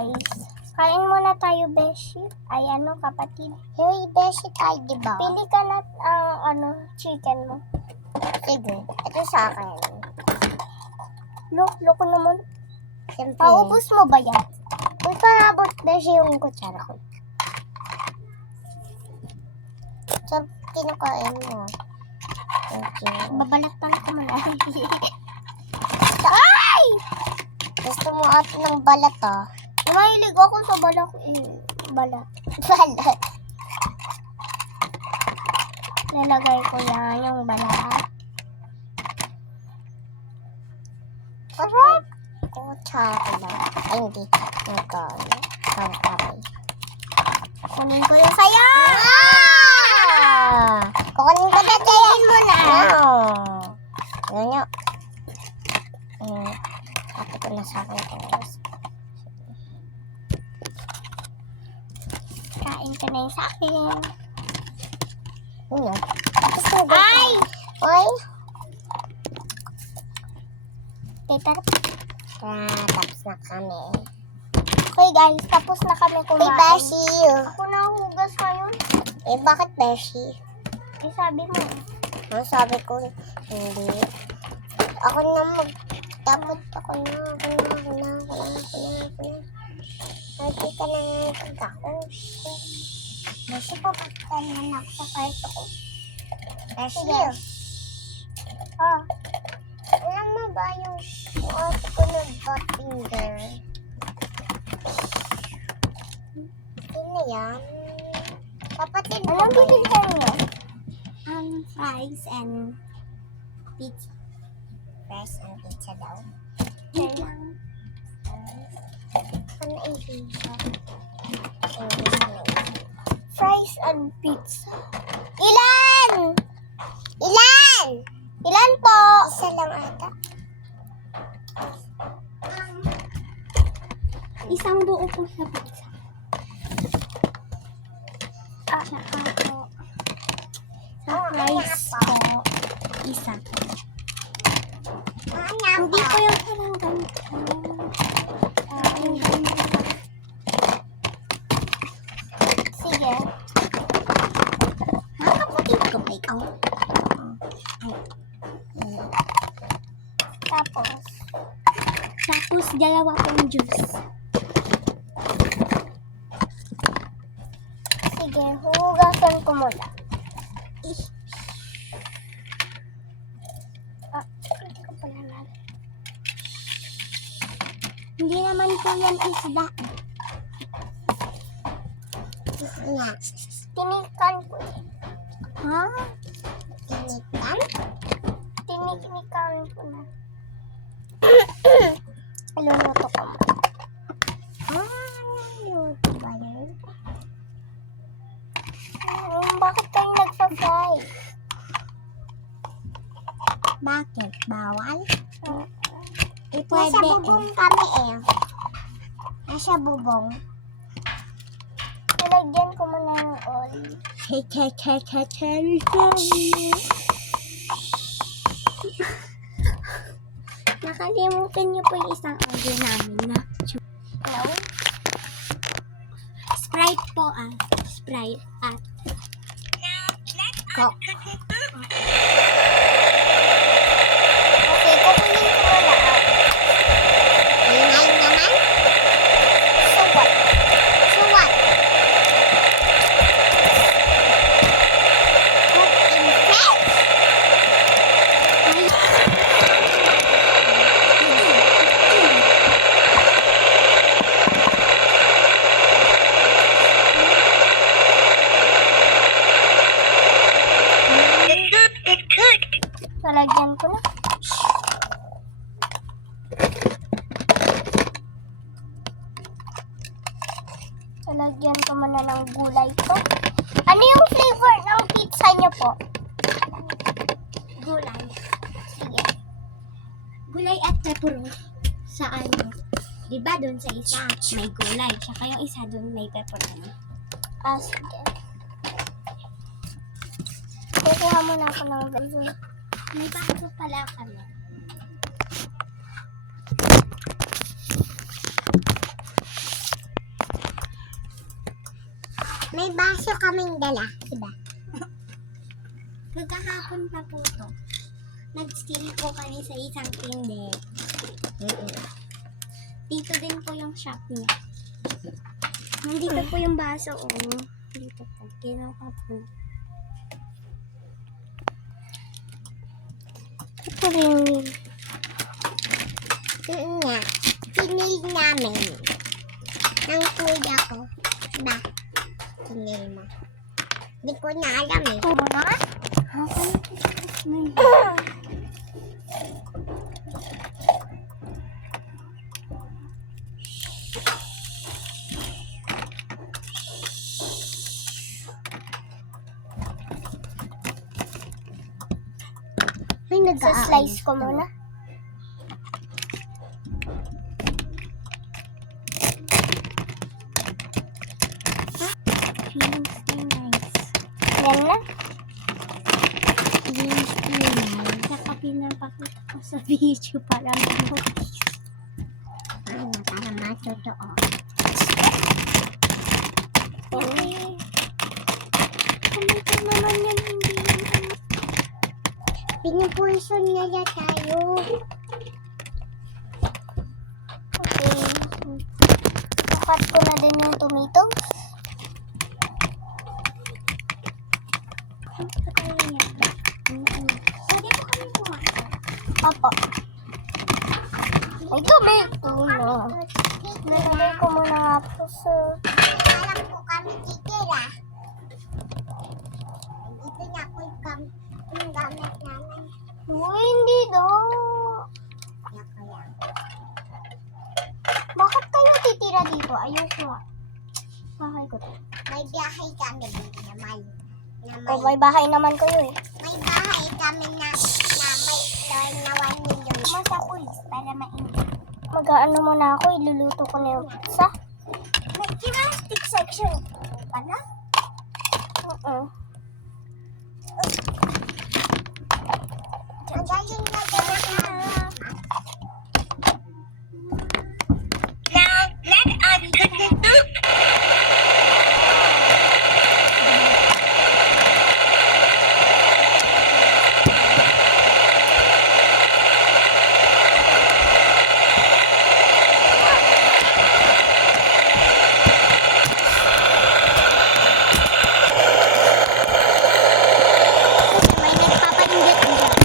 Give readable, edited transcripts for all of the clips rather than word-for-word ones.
guys. Kain muna tayo, Beshi. Ay, kapatid. Hey, Beshi tayo, diba? Pili ka na ang chicken mo. Sige, ito sa akin. Loko naman. Siyempre. Paubos mo ba yan? Uy, paabot, Beshi, yung kutsara ko. So, kinakain mo. Thank you. Babalatan ko muna. Ay! Gusto mo ate ng balat, ah? Mahilig ako sa balat. Balat. Balat. Nalagay ko yan, yung balat. Sarap! Kutsara lang. Ay, hindi. Ito. Pangkari. Kunin ko yung saya! Kukunin ko na kayain mo na. Ganyan. Ate ko na sa akin. Kain ka na yung sa akin. Ano? Ay! Oy! Tita. Tapos na kami. Okay guys, tapos na kami kumain. Hey, Beshi. Ako na hugas ngayon. Eh, bakit Beshi? Eh, sabi mo. Ang sabi ko, hindi. Ako na dapat ako na. Hindi ka na ako. Beshi, papagkanan ako sa kwarto ko. Beshi. Ah, Alam mo ba yung ate ko nag-finger? Hindi na yan. Kapatid mo anong ba bibig yan? ka niyo? Fries and pizza. Fries and pizza daw. Wait lang. Ano ang pizza? Fries and pizza. Ilan? Ilan? Ilan po? Isa lang ata. Isang buo po sa pizza. Saka po. Sa fries po. Isa. Hindi po yung parang ganito. Sige. Mga kapatid ko ba ikaw? Tapos dalawa pong juice. Sige, hugasan ko muna. Hindi ko pala na. Hindi naman po yan isda. Nga. Tinikan ko eh. Ha? Tinitan? Tinikan ko na. Iluluto ko mo. Luto ba yun? Bakit kayo nagsa-fry? Bakit? Bawal? Eh, Nasa bubong kami eh. Nasa bubong. Nilagyan ko muna ng oil. Nakalimutan niyo po yung isang audio namin na No? Sprite po Sprite at Coke. Okay, kukunin ko muna Ingay naman? So what? So what? Coke in fresh? Nalagyan ko na. Nalagyan ko muna ng gulay to. Ano yung flavor ng pizza niyo po? Gulay. Sige. Gulay at pepperoni. Sa ano? Diba doon sa isa may gulay. Tsaka yung isa doon may pepperoni. Sige. Kukuha muna ako ng baso. May baso pala kami. May baso kaming dala, diba? Kagahapon pa po to. Nag-steal po kami sa isang tindi. Dito din po yung shop niya. Nandito po yung baso, oh. Dito po. Kinuha po. Ito rin. Yun nga. Pinil namin. Ng kuya ko. Ba? Pinil mo. Hindi ko na alam eh. Ito mo na? May Sa-slice ko muna. Yan na. Saka pinapakita ko sa video para ma-notice. Ano, para matotoo. Okay. Kumita naman yan. Hindi yan. Pinupulson nila tayo. Okay. Nakat ko na din yung tomatoes. Pwede po kami pumasok. Opo. May tomato na. Nalagay ko muna nga po sa... Alam po kami titira. Dito na po yung gamit namin. Uy, hindi daw. Kaya. Bakit kayo titira dito? Ayoko nga. Bahay ko to. May biyahe kami naman. O, may bahay naman kayo eh. May bahay kami na may floor na 1 million. Masa pulis para mainit. Mag-ano muna ako, iluluto ko na yung pizza. May gymnastic section pala. Ang galing na gawin Now, let us go. May nagpapalinggit dyan.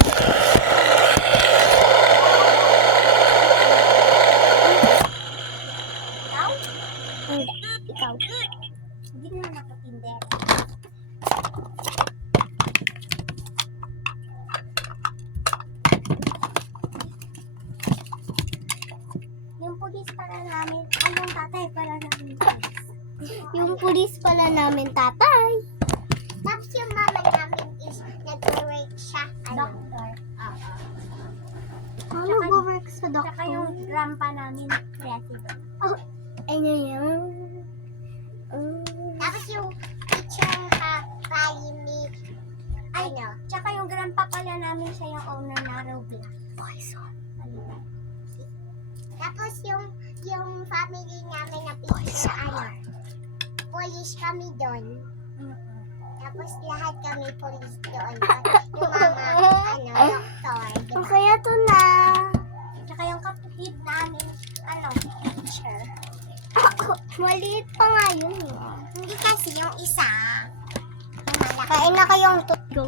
Ikaw? Hindi, ikaw. Hindi na nakatindera. Yung pulis para namin, yung tatay para namin pulis. Yung pulis pala namin, tatay. Tapos yung mama namin is nag-work siya. Doctor. Ano go-work sa Saka doktor? yung grandpa namin, president. Oh, ay na yan. Tapos yung teacher kay ni, tsaka yung grandpa pala namin siya yung owner na Roblox. Poison. Tapos yung family namin na picture, police kami doon. Tapos lahat kami police doon. Yung mama, doktor. Ang kaya to na. Tsaka yung kapatid namin, teacher. Maliit pa nga yun. Hindi kasi yung isa. Kain na kayong to.